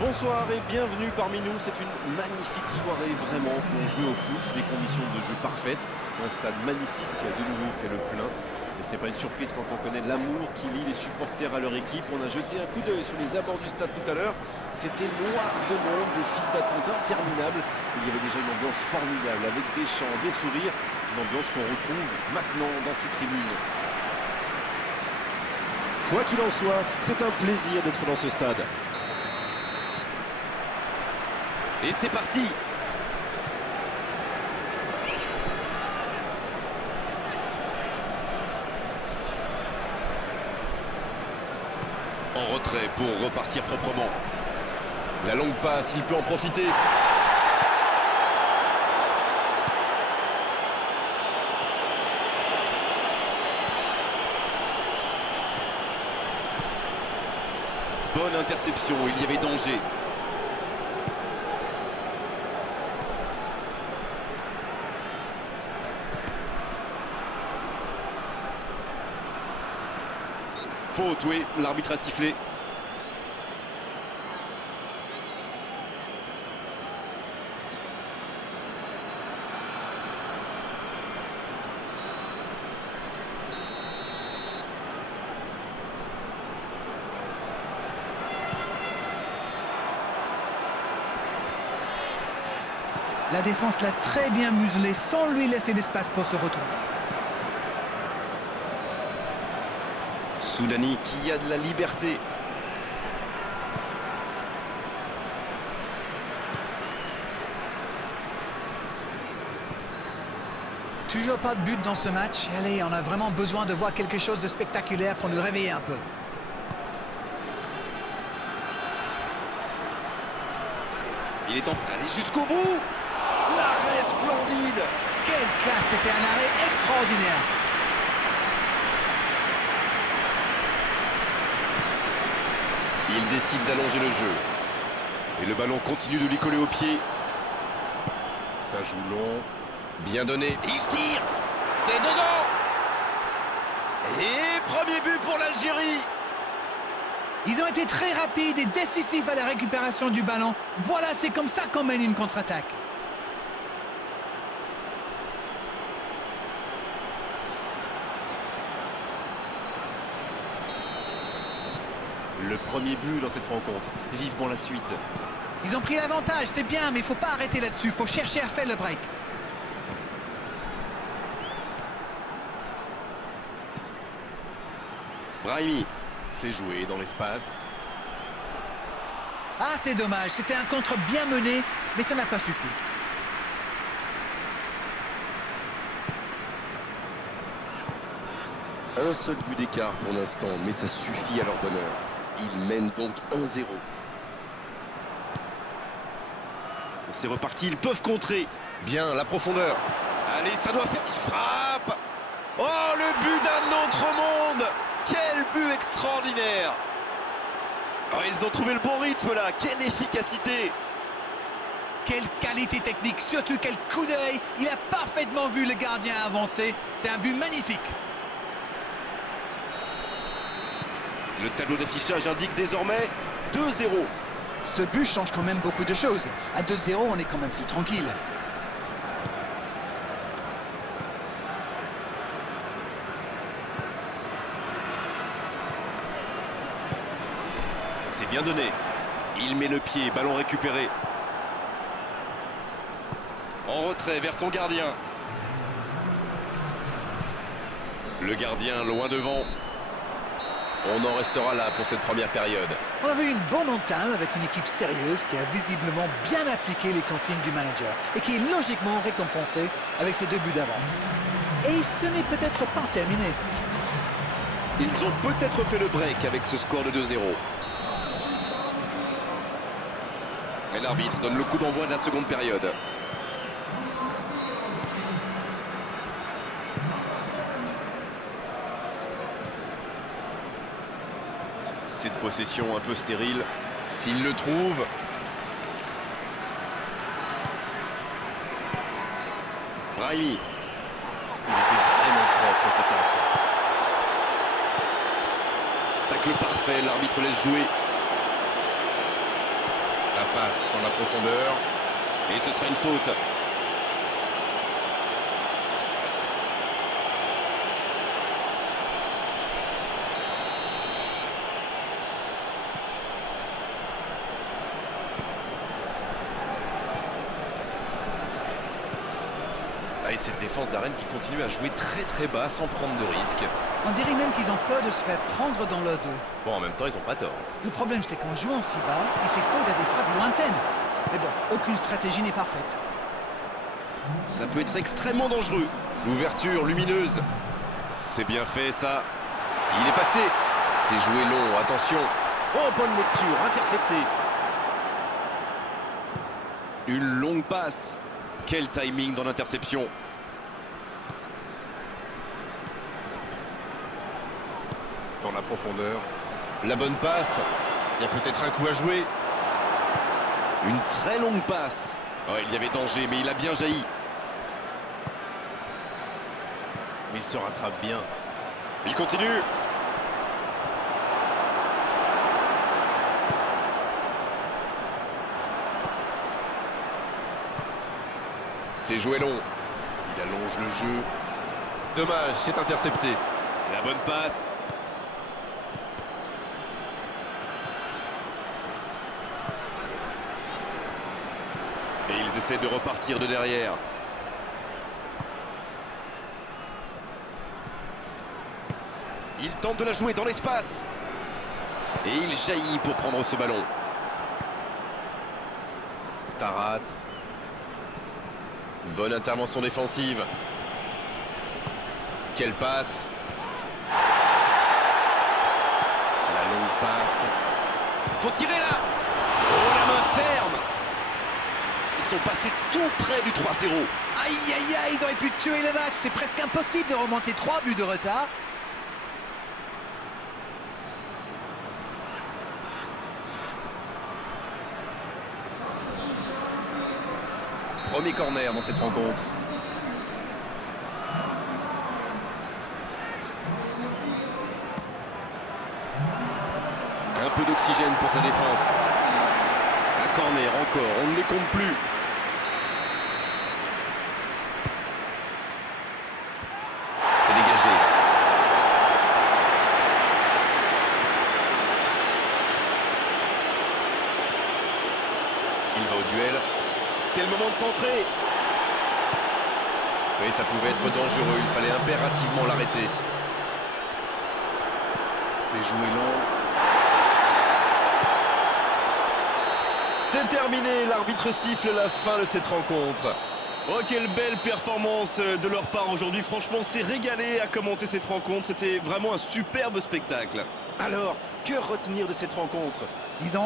Bonsoir et bienvenue parmi nous. C'est une magnifique soirée vraiment pour jouer au foot. Des conditions de jeu parfaites. Un stade magnifique de nouveau fait le plein. Et ce n'est pas une surprise quand on connaît l'amour qui lie les supporters à leur équipe. On a jeté un coup d'œil sur les abords du stade tout à l'heure. C'était noir de monde, des files d'attente interminables. Il y avait déjà une ambiance formidable avec des chants, des sourires. Une ambiance qu'on retrouve maintenant dans ces tribunes. Quoi qu'il en soit, c'est un plaisir d'être dans ce stade. Et c'est parti. En retrait pour repartir proprement. La longue passe, il peut en profiter. Bonne interception, il y avait danger. Faute, oui, l'arbitre a sifflé. La défense l'a très bien muselé sans lui laisser d'espace pour se retourner. Soudani qui a de la liberté. Toujours pas de but dans ce match. Allez, on a vraiment besoin de voir quelque chose de spectaculaire pour nous réveiller un peu. Il est en... Allez, jusqu'au bout. L'arrêt splendide. Quelle classe, c'était un arrêt extraordinaire. Il décide d'allonger le jeu. Et le ballon continue de lui coller au pied. Ça joue long. Bien donné. Il tire. C'est dedans. Et premier but pour l'Algérie. Ils ont été très rapides et décisifs à la récupération du ballon. Voilà, c'est comme ça qu'on mène une contre-attaque. Le premier but dans cette rencontre. Vivement la suite. Ils ont pris l'avantage, c'est bien, mais il ne faut pas arrêter là-dessus. Il faut chercher à faire le break. Brahimi. C'est joué dans l'espace. Ah, c'est dommage. C'était un contre bien mené, mais ça n'a pas suffi. Un seul but d'écart pour l'instant, mais ça suffit à leur bonheur. Ils mènent donc 1-0. C'est reparti, ils peuvent contrer. Bien, la profondeur. Allez, ça doit faire... Il frappe. Oh, le but d'un autre monde. Quel but extraordinaire. Oh, ils ont trouvé le bon rythme là. Quelle efficacité. Quelle qualité technique, surtout quel coup d'œil. Il a parfaitement vu le gardien avancer. C'est un but magnifique. Le tableau d'affichage indique désormais 2-0. Ce but change quand même beaucoup de choses. À 2-0, on est quand même plus tranquille. C'est bien donné. Il met le pied, ballon récupéré. En retrait vers son gardien. Le gardien loin devant. On en restera là pour cette première période. On a vu une bonne entame avec une équipe sérieuse qui a visiblement bien appliqué les consignes du manager et qui est logiquement récompensée avec ses 2 buts d'avance. Et ce n'est peut-être pas terminé. Ils ont peut-être fait le break avec ce score de 2-0. Et l'arbitre donne le coup d'envoi de la seconde période. Cette possession un peu stérile. S'il le trouve. Brahimi. Il était vraiment propre ce tacle. Tacle parfait, l'arbitre laisse jouer. La passe dans la profondeur. Et ce sera une faute. Et cette défense d'Arène qui continue à jouer très bas sans prendre de risques. On dirait même qu'ils ont peur de se faire prendre dans leur dos. Bon, en même temps, ils n'ont pas tort. Le problème, c'est qu'en jouant si bas, ils s'exposent à des frappes lointaines. Mais bon, aucune stratégie n'est parfaite. Ça peut être extrêmement dangereux. L'ouverture lumineuse. C'est bien fait, ça. Il est passé. C'est joué long, attention. Oh, bonne lecture, intercepté. Une longue passe. Quel timing dans l'interception. Dans la profondeur. La bonne passe. Il y a peut-être un coup à jouer. Une très longue passe. Oh, il y avait danger, mais il a bien jailli. Il se rattrape bien. Il continue. C'est joué long. Il allonge le jeu. Dommage, c'est intercepté. La bonne passe. Et ils essaient de repartir de derrière. Il tente de la jouer dans l'espace. Et il jaillit pour prendre ce ballon. Tarat. Bonne intervention défensive. Quelle passe. La longue passe. Faut tirer là. Oh, la main ferme. Ils sont passés tout près du 3-0. Aïe, aïe, aïe, ils auraient pu tuer le match. C'est presque impossible de remonter 3 buts de retard. Premier corner dans cette rencontre. Un peu d'oxygène pour sa défense. Un corner encore, on ne les compte plus. C'est dégagé. Il va au duel. C'est le moment de centrer. Oui, ça pouvait être dangereux. Il fallait impérativement l'arrêter. C'est joué long. C'est terminé. L'arbitre siffle la fin de cette rencontre. Oh, quelle belle performance de leur part aujourd'hui. Franchement, c'est régalé à commenter cette rencontre. C'était vraiment un superbe spectacle. Alors, que retenir de cette rencontre? Ils ont